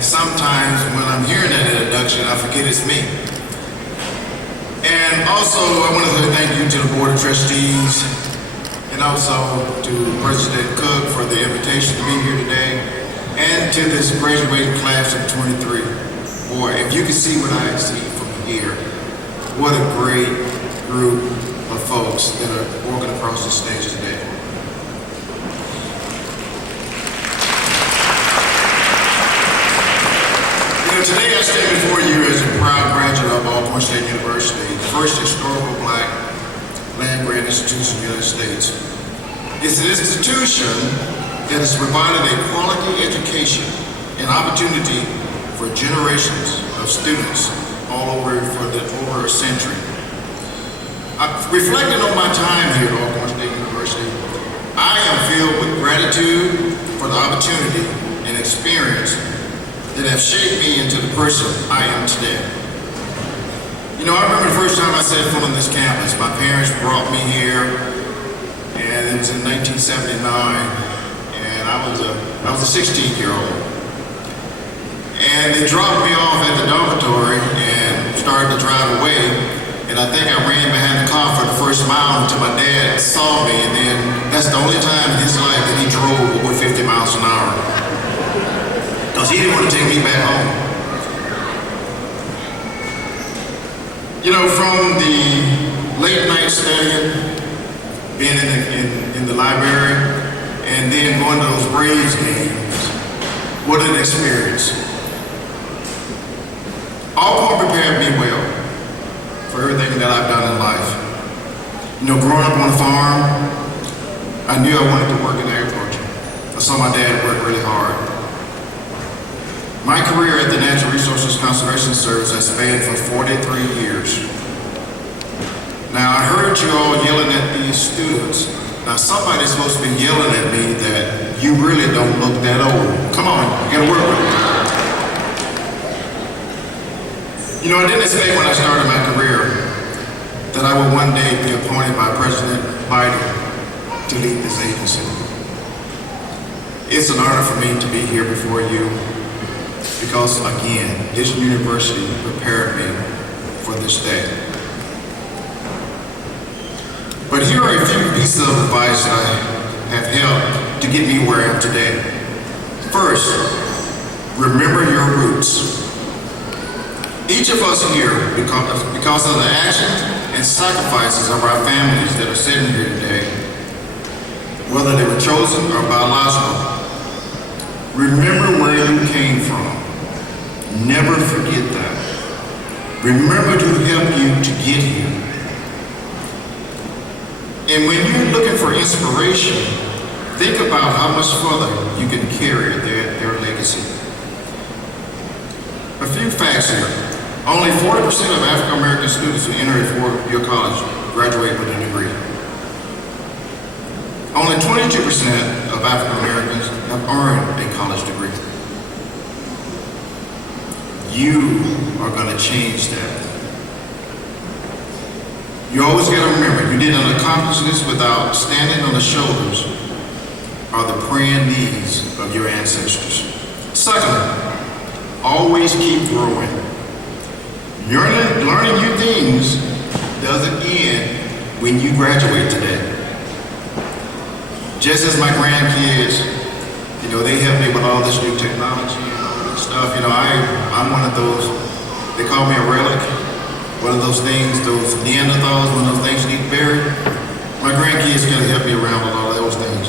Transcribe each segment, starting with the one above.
sometimes when I'm hearing that introduction, I forget it's me. And also, I want to say thank you to the Board of Trustees and also to President Cook for the invitation to be here today, and to this graduating class of 23. Boy, if you can see what I see from here, what a great group of folks that are walking across the stage today. Today I stand before you as a proud graduate of Alcorn State University, the first historical black land-grant institution in the United States. It's an institution that has provided a quality education and opportunity for generations of students all over for over a century. Reflecting on my time here at Alcorn State University, I am filled with gratitude for the opportunity and experience that have shaped me into the person I am today. You know, I remember the first time I set foot on this campus. My parents brought me here, and it was in 1979, and I was a 16-year-old. And they dropped me off at the dormitory and started to drive away, and I think I ran behind the car for the first mile until my dad saw me, and then that's the only time in his life that he drove over 50 miles an hour. Because he didn't want to take me back home. You know, from the late night studying, being in the library, and then going to those Braves games, what an experience. Alcorn prepared me well for everything that I've done in life. You know, growing up on a farm, I knew I wanted to work in agriculture. I saw my dad work really hard. My career at the Natural Resources Conservation Service has spanned for 43 years. Now, I heard you all yelling at these students. Now, somebody's supposed to be yelling at me that you really don't look that old. Come on, you gotta work with me. You know, I didn't expect when I started my career that I would one day be appointed by President Biden to lead this agency. It's an honor for me to be here before you, because again, this university prepared me for this day. But here are a few pieces of advice that have helped to get me where I am today. First, remember your roots. Each of us here, because of the actions and sacrifices of our families that are sitting here today, whether they were chosen or biological, remember where you came from. Never forget that. Remember to help you to get here. And when you're looking for inspiration, think about how much further you can carry their legacy. A few facts here. Only 40% of African American students who enter a four-year college graduate with a degree. Only 22% of African Americans have earned a college degree. You are going to change that. You always got to remember, you didn't accomplish this without standing on the shoulders or the praying knees of your ancestors. Secondly, always keep growing. Learning new things doesn't end when you graduate today. Just as my grandkids, you know, they help me with all this new technology and all this stuff. You know, I'm one of those, they call me a relic. One of those things, those Neanderthals, one of those things you need buried. My grandkids gotta help me around with all those things.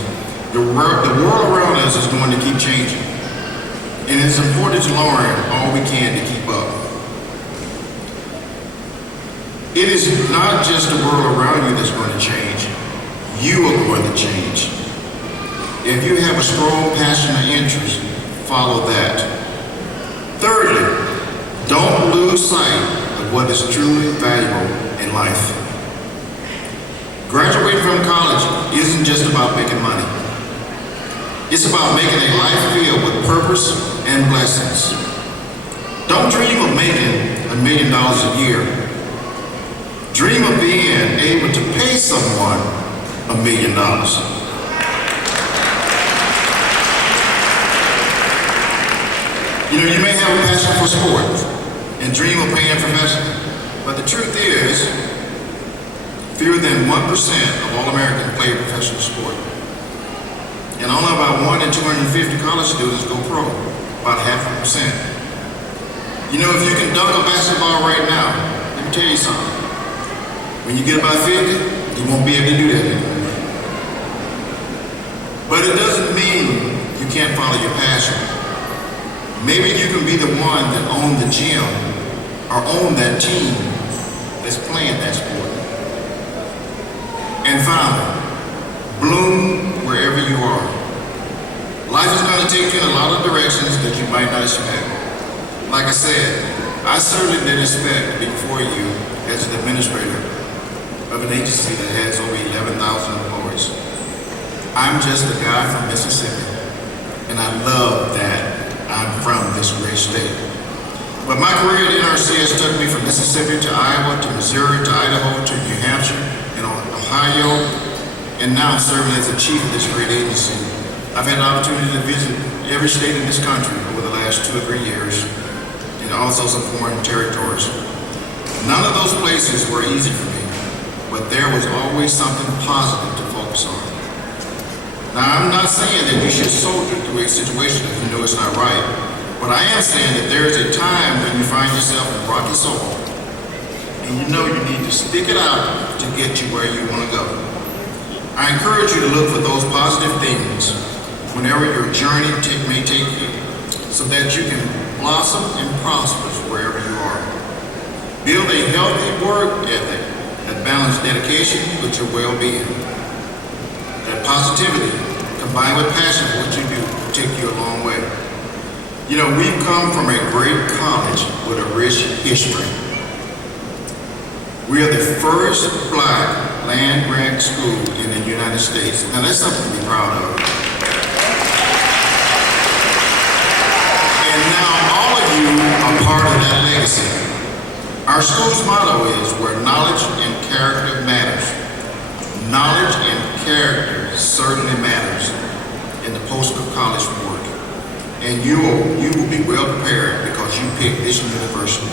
The world around us is going to keep changing. And it's important to learn all we can to keep up. It is not just the world around you that's going to change. You are going to change. If you have a strong passion or interest, follow that. Thirdly, don't lose sight of what is truly valuable in life. Graduating from college isn't just about making money. It's about making a life filled with purpose and blessings. Don't dream of making $1 million a year. Dream of being able to pay someone $1 million. You know, you may have a passion for sports and dream of playing professionally, but the truth is, fewer than 1% of all Americans play a professional sport. And only about 1 in 250 college students go pro, about 0.5%. You know, if you can dunk a basketball right now, let me tell you something. When you get about 50, you won't be able to do that anymore. But it doesn't mean you can't follow your passion. Maybe you can be the one that owns the gym or own that team that's playing that sport. And finally, bloom wherever you are. Life is going to take you in a lot of directions that you might not expect. Like I said, I certainly didn't expect to be before you as an administrator of an agency that has over 11,000 employees. I'm just a guy from Mississippi, and I love that I'm from this great state. But my career at NRCS took me from Mississippi to Iowa to Missouri to Idaho to New Hampshire and Ohio, and now I'm serving as the chief of this great agency. I've had the opportunity to visit every state in this country over the last 2 or 3 years, and also some foreign territories. None of those places were easy for me, but there was always something positive to focus on. Now, I'm not saying that you should soldier through a situation if you know it's not right, but I am saying that there is a time when you find yourself in rocky soil, and you know you need to stick it out to get you where you want to go. I encourage you to look for those positive things whenever your journey may take you, so that you can blossom and prosper wherever you are. Build a healthy work ethic that balances dedication with your well-being. That positivity, combined with passion for what you do, will take you a long way. You know, we've come from a great college with a rich history. We are the first Black land-grant school in the United States. Now that's something to be proud of. And now all of you are part of that legacy. Our school's motto is where knowledge and character matters. Knowledge and character certainly matters in the post-college work. And you will be well prepared because you picked this university.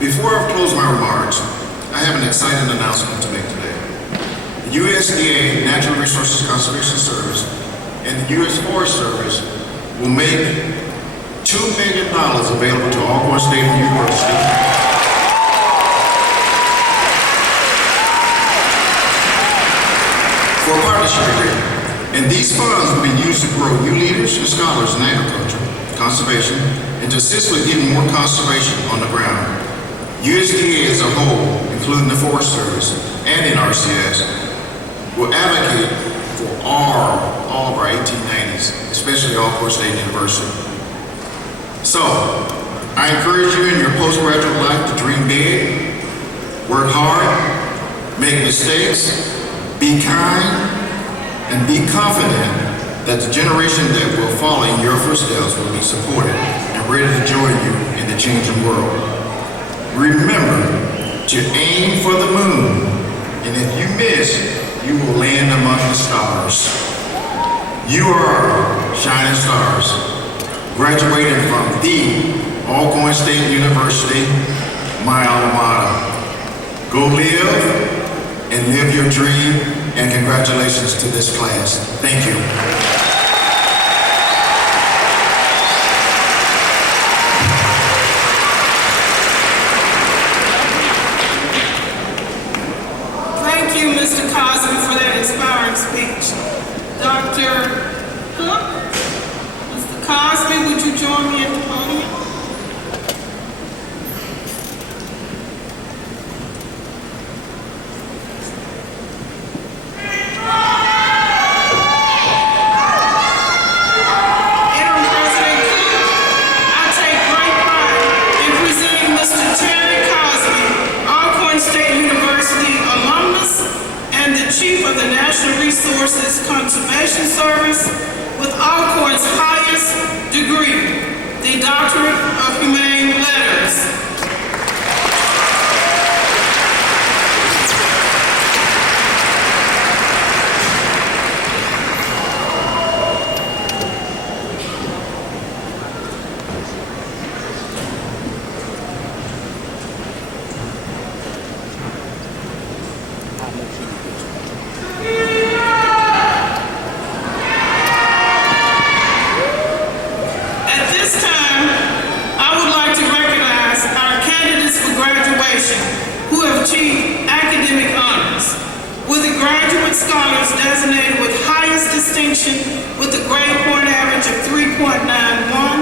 Before I close my remarks, I have an exciting announcement to make today. The USDA Natural Resources Conservation Service and the U.S. Forest Service will make $2 million available to Alcorn State University for a partnership agreement. And these funds will be used to grow new leaders and scholars in agriculture, conservation, and to assist with getting more conservation on the ground. USDA as a whole, including the Forest Service and NRCS, will advocate for all of our 1890s, especially Alcorn State University. So, I encourage you in your postgraduate life to dream big, work hard, make mistakes, be kind, and be confident that the generation that will follow in your footsteps will be supported and ready to join you in the changing world. Remember to aim for the moon, and if you miss, you will land among the stars. You are shining stars, graduating from the Alcorn State University, my alma mater. Go live and live your dream, and congratulations to this class. Thank you. Thank you, Mr. Cosby, for that inspiring speech. Dr. Cook, Mr. Cosby, would you join me at the podium? Chief of the National Resources Conservation Service with Alcorn's highest degree, the Doctorate of Humane Letters. have achieved academic honors, with the graduate scholars designated with highest distinction with a grade point average of 3.91,